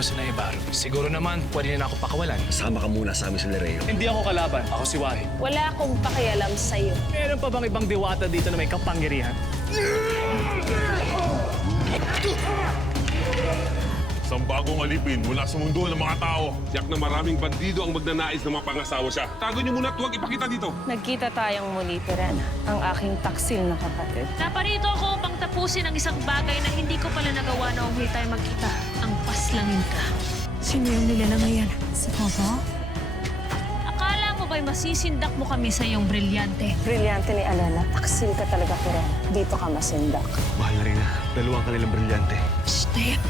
gusto ng Ibarra. Siguro naman, pwede na ako pakawalan. Sama ka muna sa amin sa Lereo. Hindi ako kalaban. Ako si Wahi. Wala akong pakialam sa'yo. Meron pa bang ibang diwata dito na may kapangyarihan? Isang bagong alipin mula sa mundo ng mga tao. Tiyak na maraming bandido ang magnanais na mapangasawa siya. Tago niyo muna at huwag ipakita dito. Nagkita tayong muli, Pirena. Ang aking taksil na kapatid. Naparito ako upang tapusin ang isang bagay na hindi ko pala nagawa noong hindi tayo magkita. Ang paslangin ka. Sino yung nila na ngayon? Si Papa? Akala mo ba'y masisindak mo kami sa iyong brilyante? Brilyante ni Alana. Taksil ka talaga, Pirena. Dito ka masindak. Mahal na rin na. Dalawang kanilang brilyante.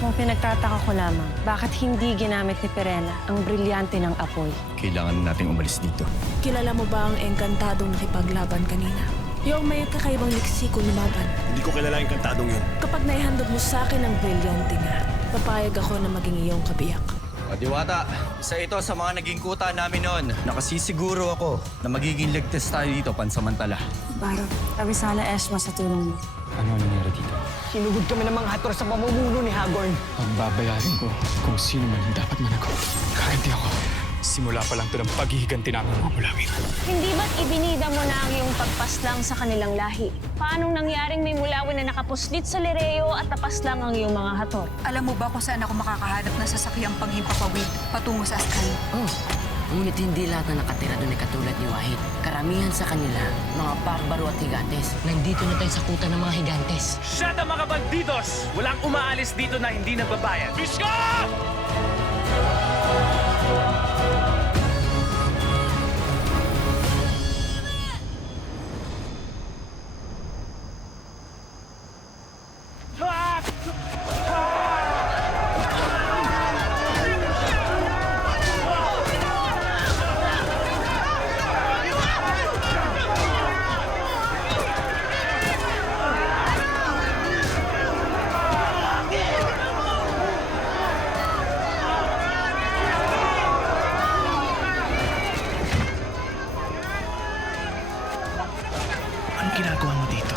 Kung pinagtataka ko lamang, bakit hindi ginamit ni Pirena ang brilyante ng apoy? Kailangan nating umalis dito. Kilala mo ba ang engkantadong nakipaglaban kanina? Yung may kakaibang leksiko lumaban. Hindi ko kilala yung kantadong yun. Kapag naihandog mo sa akin ang brilyante nga, papayag ako na maging iyong kabiyak. O Diwata, isa ito sa mga naging kuta namin noon. Nakasisiguro ako na magiging ligtas tayo dito pansamantala. Baro, Avisala Esma sa tulong mo. Ano nangyari dito? Sinugod kami ng mga hator sa pamumuno ni Hagorn. Pagbabayarin ko kung sino man ang dapat managot. Kaganti ako. Simula pa lang ito ng paghihiganti namin mga bulangin. Hindi ba't ibinida mo na ang iyong pagpaslang sa kanilang lahi? Paanong nangyaring may mulawin na nakapuslit sa Lereo at tapaslang ang iyong mga hator? Alam mo ba kung saan ako makakahanap ng sasakyang panghimpapawid patungo sa Ascal? Ngunit hindi lahat na nakatira doon ay katulad ni Wahid. Karamihan sa kanila, mga barbaro at higantes. Nandito na tayo sa kuta ng mga higantes. Shut up mga bandidos! Walang umaalis dito na hindi nagbabayad. Bisko! Anong ginagawa mo dito?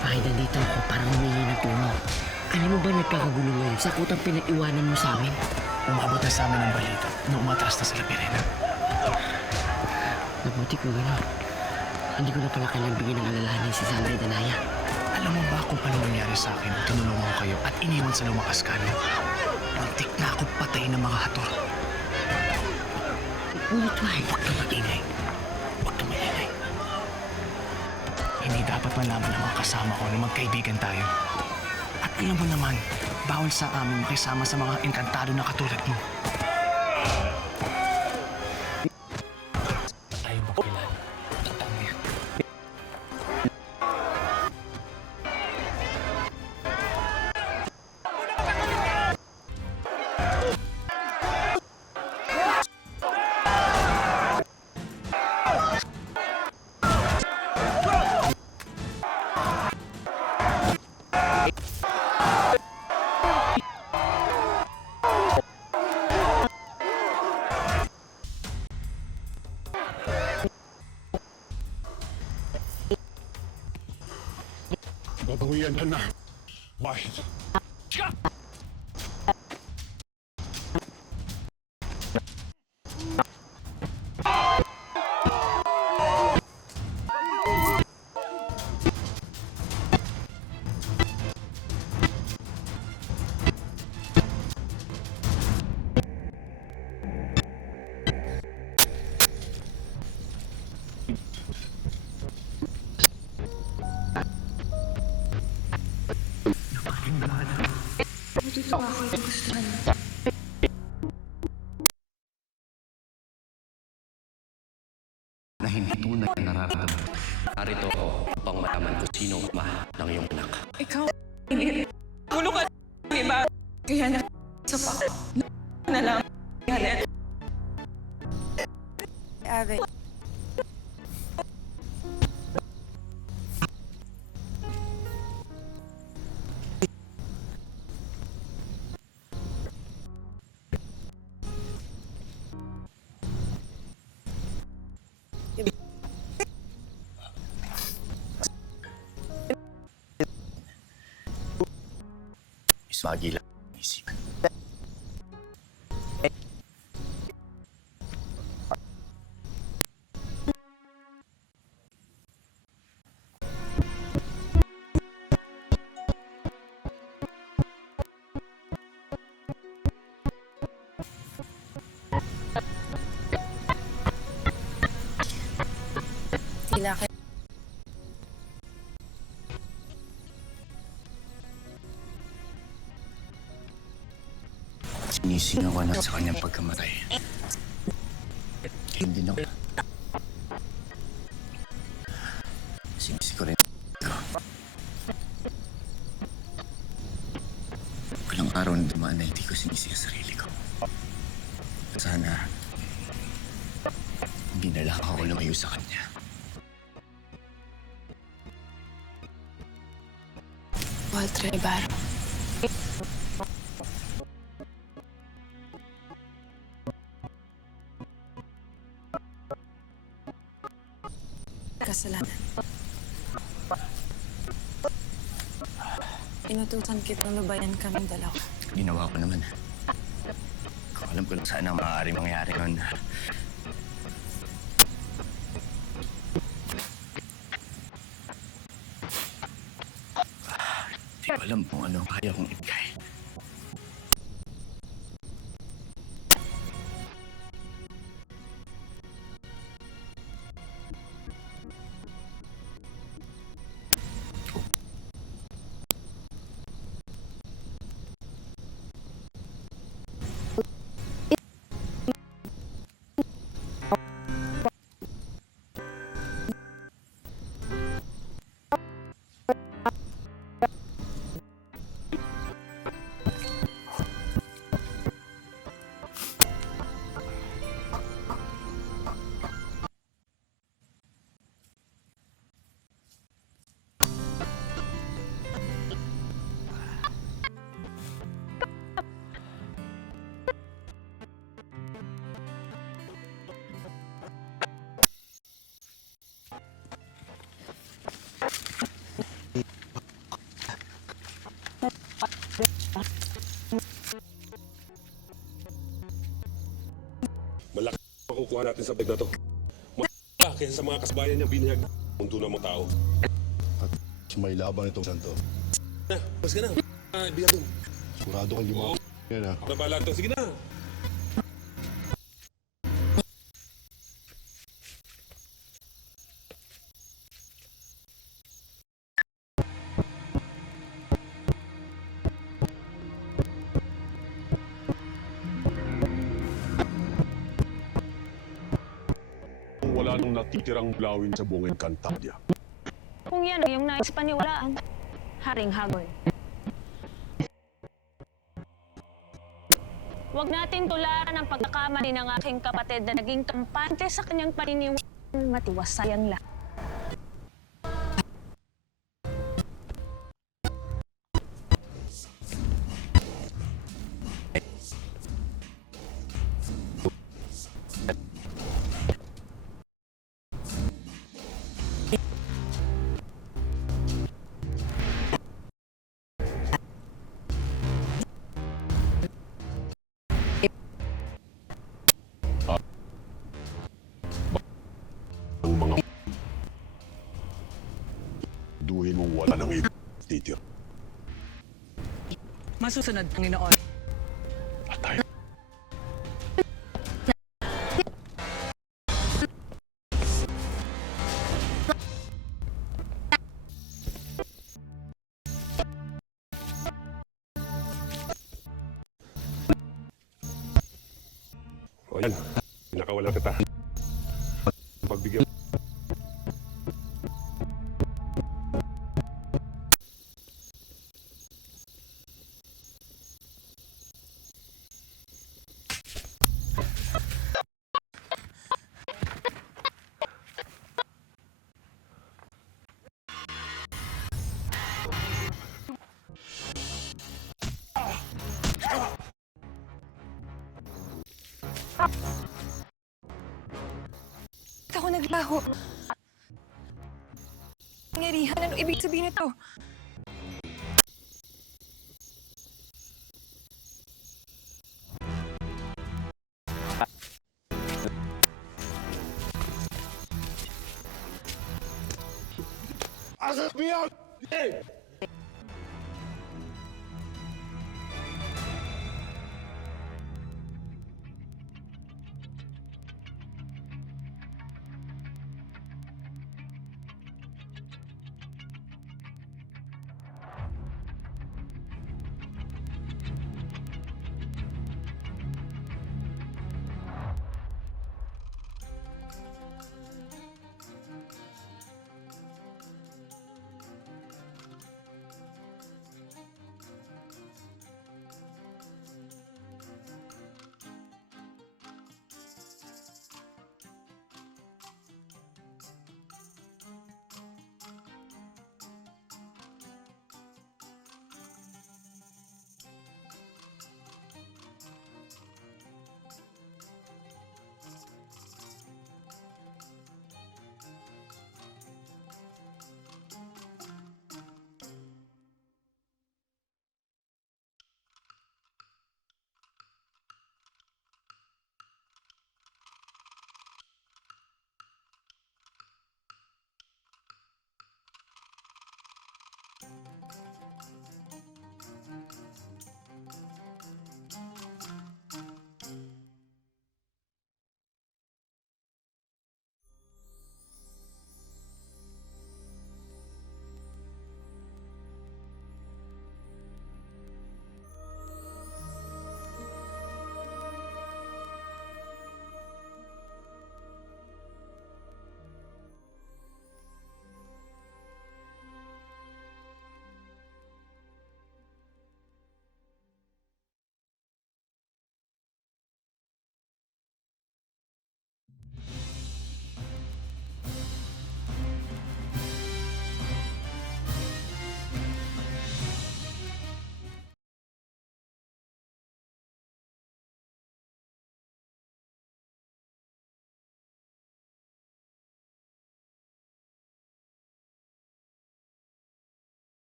Wahid, nandito ako para humingi ng tulong. Alam mo ba nagkakagulo ngayon sa kutang pinag-iwanan mo sa amin? Umabot na sa amin ang balita na umatras na sila Pirena. Mabuti ko gano'n. Hindi ko na pala kailang bigyan ng alalahanin si Sandra Danaya. Alam mo ba kung ano nangyari sa akin? Tinulungan ko kayo at iniwan sa lumakas ka na. Muntik na ako patay ng mga hator. Ngunit Wahid, Huwag kang maingay. Huwag kang maingay. Hindi dapat malaman ng mga kasama ko na magkaibigan tayo. At alam mo naman, bawal sa amin makisama sa mga engkantado na katulad mo. Tayo ba kailan? Tatang yan. Babawian ka na. Wahid. Na hindi tunay na nararamdaman. Narito ako upang malaman kung sino ang ama ng iyong anak. Ikaw, gulo ka, di ba? Kaya na sa pa. Na lang. Ave. Ismagi lang ang isipan. Nagising ako na sa kanyang pagkamatay. Hindi na ako. Sinisi ko rin ito. Walang araw na dumaan na hindi ko sinisi ang sarili ko. Sana hindi na lang ako lumayo sa kanya. Walter Ibarra. Kasalanan. Inutusan kita lubayan kaming dalawa. Ginawa ko naman. Kung alam ko lang saan ang maaaring mangyari nun. Hindi ko alam kung ano kaya kong ibigay. Malaki makukuha natin sa bag na to. Malaki kaysa sa mga kasbayan niya binihag mundo ng mga tao. May laban itong santo. Na, mas ka na. Bihag dun. Sigurado kang gumawa. Yan ha. Nabalag to. Sige na. Wala nang natitirang blawin sa buong Encantadia. Kung yan ang iyong nais paniwalaan, Haring Hagorn. Huwag natin tularan ang pagkakamali ng aking kapatid na naging kampante sa kanyang paniniwalang matiwasayan lang. Ang mga duhin mong wala nang titir. Masusunod, Panginoon. Patay. O yan. Pinakawalan kita. Pagbigyan. Ako naglaho. Nangyarihan, ano ibig sabihin nito? Asas beyond! Hey!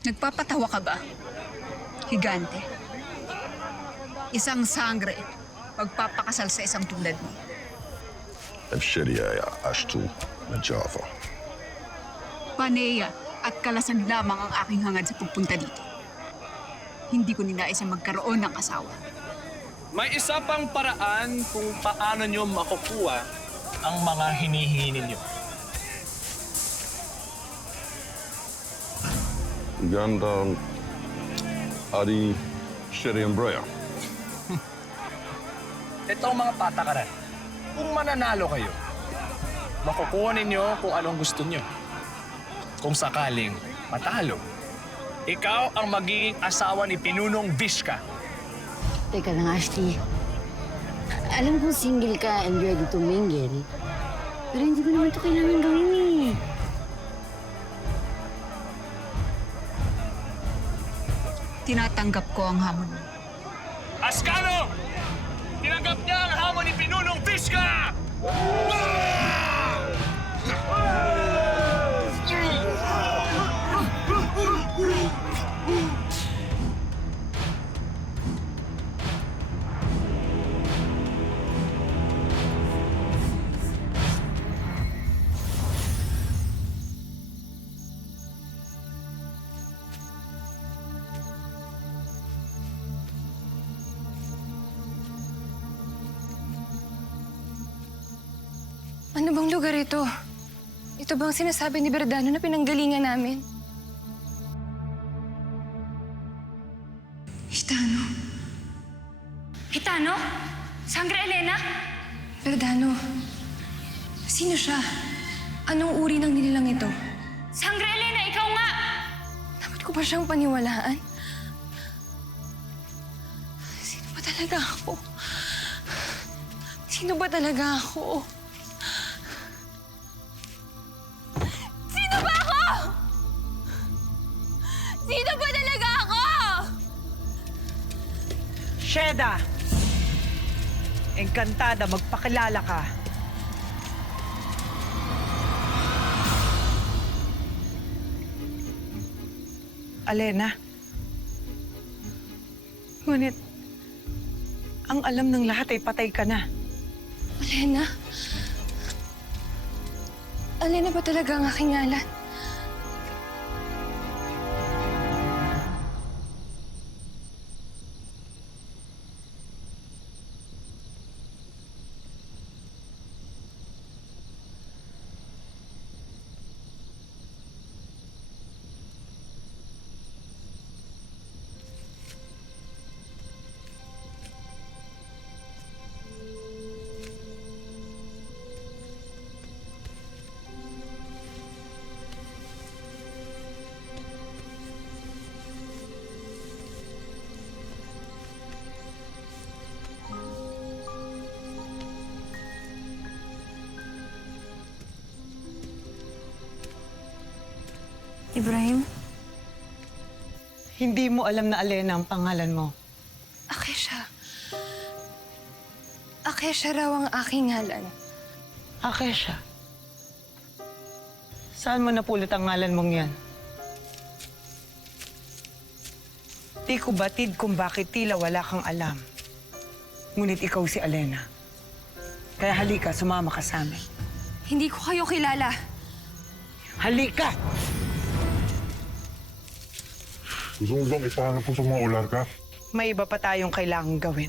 Nagpapatawa ka ba? Higante. Isang sangre. Pagpapakasal sa isang tulad mo. الشريعة عشت نجافة. Paneya at kalasan lamang ang aking hangad sa pagpunta dito. Hindi ko ninais na magkaroon ng asawa. May isa pang paraan kung paano nyo makukuha ang mga hinihingi ninyo. Ganda Adi Sherian Brea. Ito ang mga patakaran. Kung mananalo kayo, makukuha ninyo kung anong gusto nyo. Kung sakaling matalo, ikaw ang magiging asawa ni Pinunong Vizca. Teka lang, Ashley. Alam kong single ka and ready to mingle. Pero hindi ko naman ito kailangan gawin eh. Tinatanggap ko ang hamon mo. Ascano! Tinanggap niya ang hamon ni Pinunong Vizca! Ano bang lugar ito? Ito bang sinasabi ni Verdano na pinanggalingan namin? Hitano? Hitano? Sangre Elena? Verdano, sino siya? Anong uri ng nilalang ito? Sangre Elena, ikaw nga! Dapat ko ba siyang paniwalaan? Sino ba talaga ako? Sino ba talaga ako? Sino ba ako? Sino ba talaga ako? Sheda! Engkantada magpakilala ka. Alena. Ngunit, ang alam ng lahat ay patay ka na. Alena? Alena ba talaga ang aking ngalan? Ibrahim? Hindi mo alam na Alena ang pangalan mo. Akesha. Akesha raw ang aking ngalan. Akesha. Saan mo napulot ang ngalan mong yan? Di ko batid kung bakit tila wala kang alam. Ngunit ikaw si Alena. Kaya halika, sumama ka sa amin. Hindi ko kayo kilala. Halika! Gusto mo bang ipahanap ko sa mga ular ka? May iba pa tayong kailangang gawin.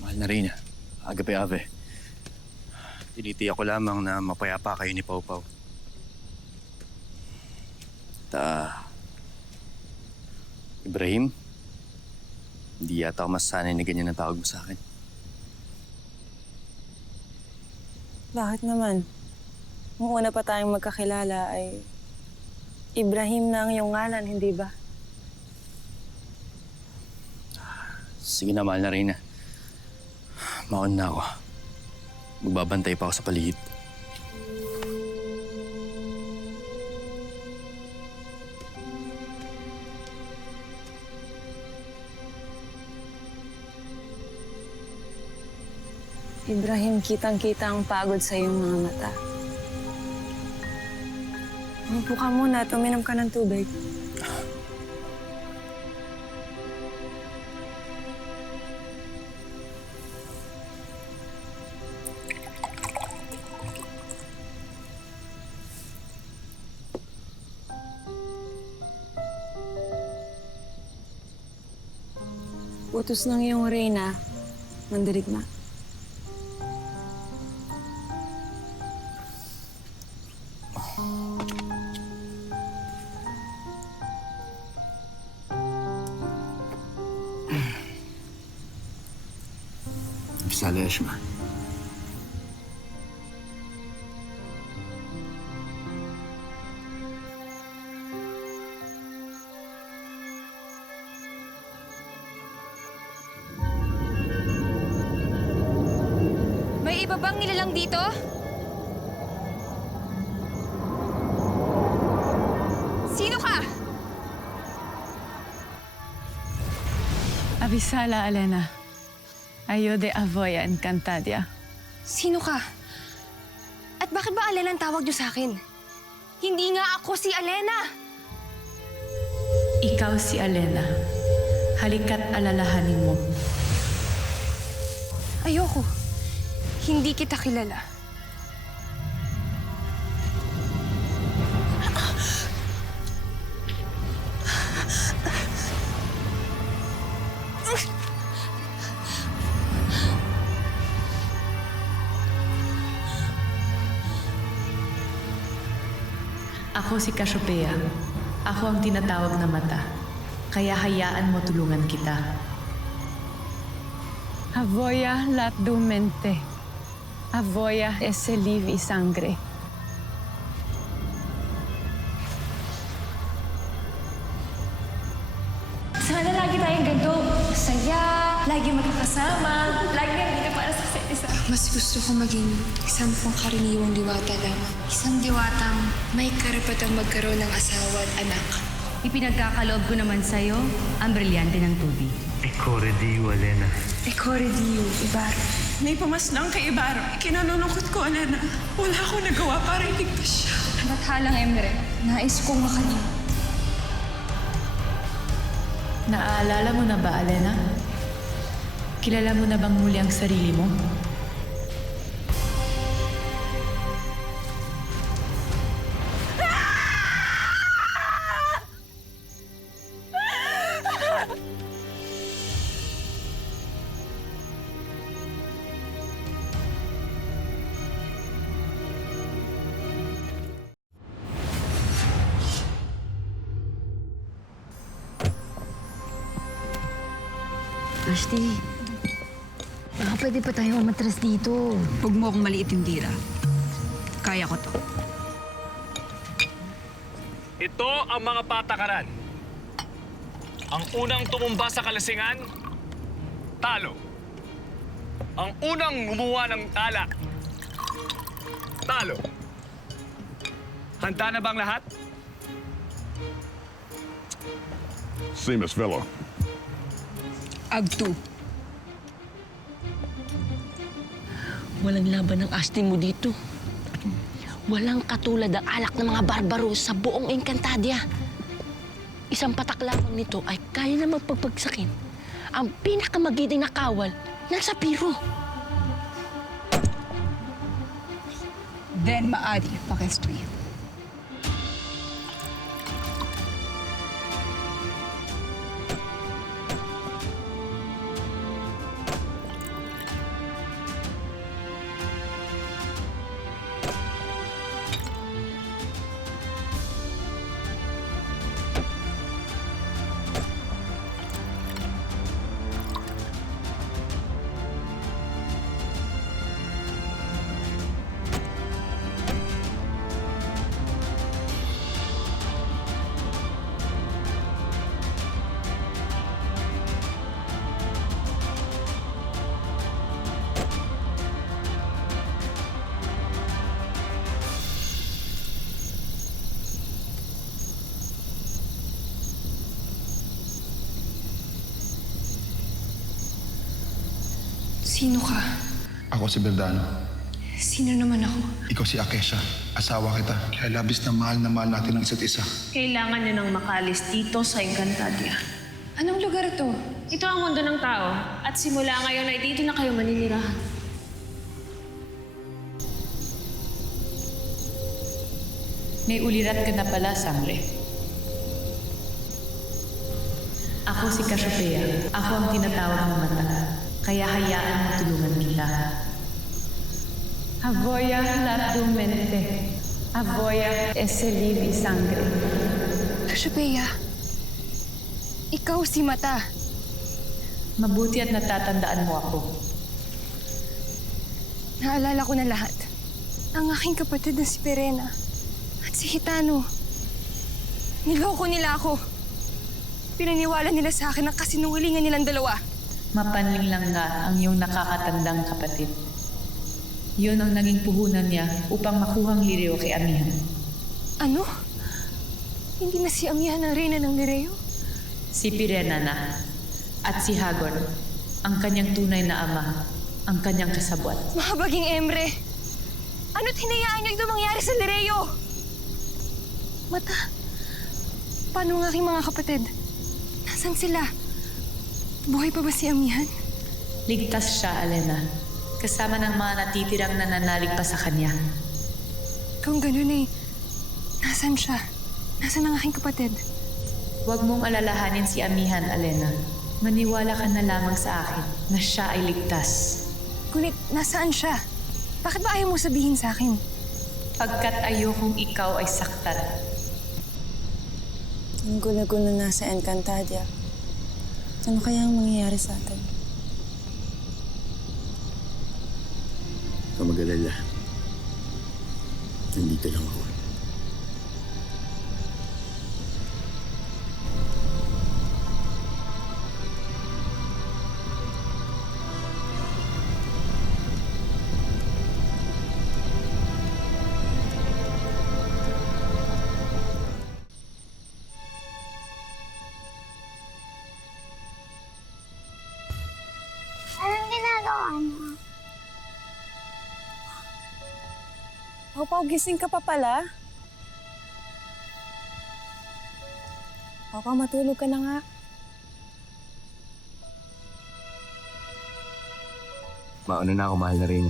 Mahal na Reyna, agape ave. Tinitiyak ko lamang na mapayapa kayo ni Pau Pau. Ibrahim, hindi yata ako masasanay na ganyan ang tawag mo sa akin. Bakit naman? Nung una pa tayong magkakilala ay Ibrahim na ang iyong ngalan, hindi ba? Sige na, mahal na Reyna. Maon na ako. Magbabantay pa ako sa paligid. Ibrahim, kitang-kita ang pagod sa iyong mga mata. Umupo ka muna at uminom ka ng tubig. Utos ng iyong reyna, mandirigma. Saleshma. May iba bang nilalang dito? Sino ka? Avisala, Alena. Ayo de Avoya Encantadia. Sino ka? At bakit ba Alena ang tawag niyo sa akin? Hindi nga ako si Alena! Ikaw si Alena. Halika't alalahanin mo. Ayoko. Hindi kita kilala. Ako si Cassiopeia. Ako ang tinatawag na mata. Kaya hayaan mo tulungan kita. Avoya lat dumente. Avoya esse livi sangre. Sana lagi tayong ganito. Masaya, lagi magkakasama, lagi nandito para sa isa't isa. Mas gusto ko maging isang pangkaraniwang diwata lamang. Isang diwatang may karapatang magkaroon ng asawa at anak. Ipinagkakaloob ko naman sa'yo ang brilyante ng tubig. Ecore Dio, Alena. Ecore Dio, Ibarra. May pamaslang kay Ibarra. Kinalulungkot ko, Alena. Wala akong nagawa para iligtas siya. Bathalang Emre, nais kong makalim. Naaalala mo na ba, Alena? Kilala mo na bang muli ang sarili mo? Ashti, baka pwede pa tayo umatras dito. Huwag mo akong maliitin, Dira. Kaya ko to. Ito ang mga patakaran. Ang unang tumumba sa kalasingan, talo. Ang unang gumawa ng tala, talo. Handa na bang lahat? Same as Vela. Agtu. Walang laban ng Ashti mo dito. Walang katulad ang alak ng mga barbaro sa buong Encantadia. Isang patak lamang nito ay kaya na magpagpagsakin ang pinakamagiding na kawal ng Sapiro. Then maadi pakestoy. Sino ka? Ako si Verdano. Sino naman ako? Ikaw si Akesha. Asawa kita. Kaya labis na mahal natin ang isa't isa. Kailangan nyo nang makalis dito sa Encantadia. Anong lugar ito? Ito ang mundo ng tao. At simula ngayon ay dito na kayo maninirahan. May ulirat ka na pala, Sangre. Ako si Cassiopeia. Ako ang tinatawag ng mata. Kaya hayaan mo tulungan kita. Avoya la tu mente. Avoya ese livi sangre. Cassiopeia, ikaw si Mata. Mabuti at natatandaan mo ako. Naalala ko na lahat. Ang aking kapatid na si Perena at si Hitano. Niloko nila ako. Pinaniwala nila sa akin ang kasinungalingan nilang dalawa. Mapanling lang nga ang iyong nakakatandang kapatid. Yun ang naging puhunan niya upang makuhang Lireo kay Amihan. Ano? Hindi na si Amihan ang reyna ng Lireo? Si Pirena na. At si Hagor, ang kanyang tunay na ama, ang kanyang kasabwat. Mahabaging Emre! Ano't hinayaan niyo ito mangyari sa Lireo? Mata, paano ang aking mga kapatid? Nasaan sila? Buhay pa ba si Amihan? Ligtas siya, Alena. Kasama ng mga natitirang nananalig pa sa kanya. Kung ganun nasaan siya? Nasaan ang aking kapatid? Huwag mong alalahanin si Amihan, Alena. Maniwala ka na lamang sa akin na siya ay ligtas. Ngunit nasaan siya? Bakit ba ayaw mo sabihin sa akin? Pagkat ayokong ikaw ay saktan. Ang gulo-gulo na sa Encantadia. Ano kaya ang mangyayari sa atin? Huwag mag-alala. Nandito lang ako. Anong ginagawa mo? Pau, gising ka pa pala? Pau, matulog ka na nga. Mauna na ako, mahal na rin.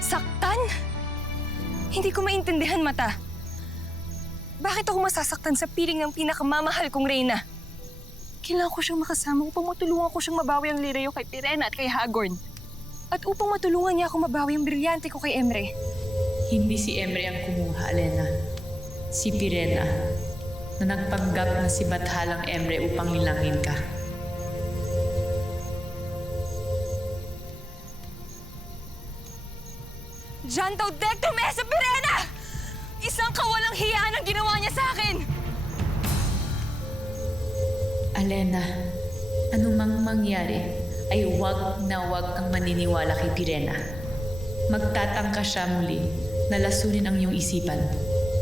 Saktan? Hindi ko maintindihan, Mata. Bakit ako masasaktan sa piling ng pinakamamahal kong reyna? Kailangan ko siyang makasama upang matulungan ko siyang mabawi ang Lireo kay Pirena at kay Hagorn. At upang matulungan niya ako mabawi ang brilyante ko kay Emre. Hindi si Emre ang kumuha, Alena. Si Pirena, na nagpanggap na si Bathalang Emre upang nilangin ka. Janto Dekto Mesa Pirena! Isang kawalang hiyaan ang ginawa niya sa akin! Alena, anumang mangyari ay huwag na huwag kang maniniwala kay Pirena. Magtatangka siya muli na lasunin ang iyong isipan.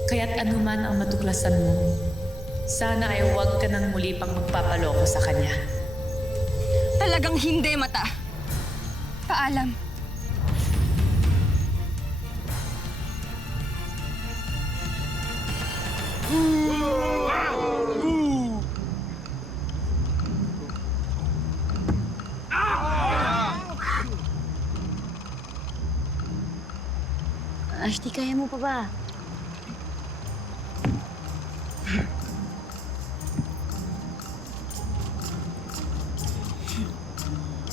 Kaya't anuman ang matuklasan mo, sana ay huwag ka nang muli pang magpapaloko sa kanya. Talagang hindi, Mata. Paalam. Ashti, kaya mo pa ba?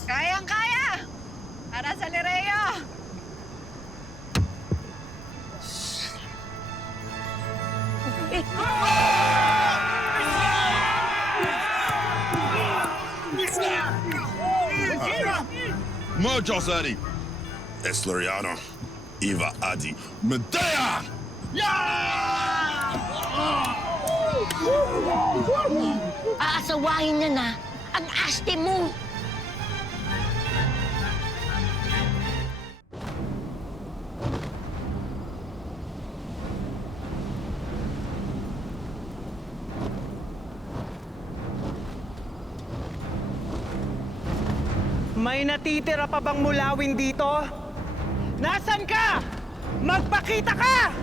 Kayang-kaya! Para sa Lireo! Josari, Esloriano, Eva Adi, Medea! Aasawahin niya na ang asti mo! May natitira pa bang mulawin dito? Nasaan ka? Magpakita ka!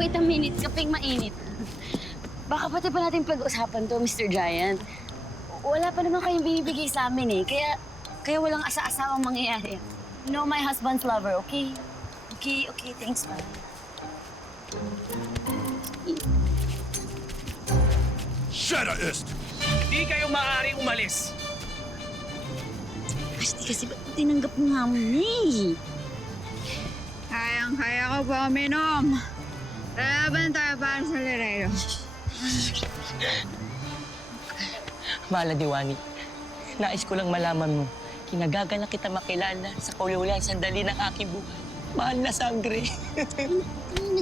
Wait a minute, kaping mainit. Baka pati pa natin pag-usapan to, Mr. Giant. Wala pa naman kayong binibigay sa amin eh. Kaya walang asa-asawang mangyayari. You know, my husband's lover, okay? Okay, thanks, man. Shada ist! Hindi kayo maaaring umalis. Asti kasi ba't tinanggap mo nga mo eh? Kayang-kaya ko po uminom. Laban tayo para sa Lereo. Mala Diwani, nais ko lang malaman mo, kinagagalak kita makilala sa kaululan sandali ng aking buhay. Mahal na sangre. Ano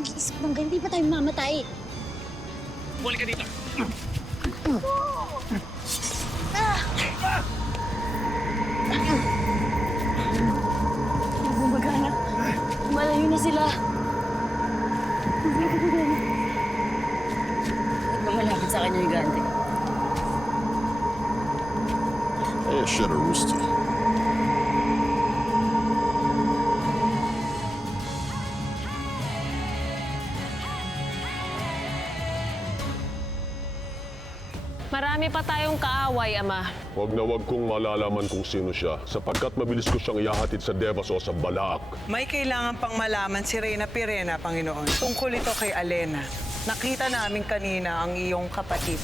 nag-iisip ng ganyan? Di ba tayo mamatay? Balik ka dito. Gumagana. Malayo na sila. Huwag na malapit sa kanya yung gante. Hey, Shada Rooster. Marami pa tayong kaaway, Ama. Huwag na huwag kong malalaman kung sino siya sapagkat mabilis ko siyang ihahatid sa Devas o sa Balaak. May kailangan pang malaman si Reyna Pirena, Panginoon. Tungkol ito kay Alena. Nakita namin kanina ang iyong kapatid.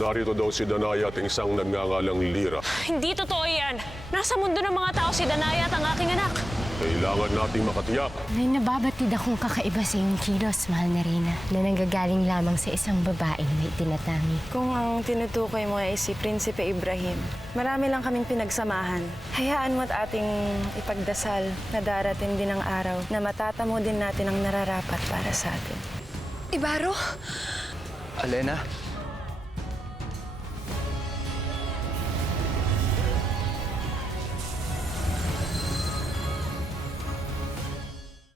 Narito daw si Danaya at isang nagngangalang Lira. Hindi totoo yan. Nasa mundo ng mga tao si Danaya at ang aking anak. Kailangan nating makatiyak. May nababatid akong kakaiba sa iyong kilos, mahal na Reyna, na nanggagaling lamang sa isang babaeng may tinatami. Kung ang tinutukoy mo ay si Prinsipe Ibrahim, marami lang kaming pinagsamahan. Hayaan mo at ating ipagdasal na darating din ang araw na matatamo din natin ang nararapat para sa atin. Ibaro? Alena,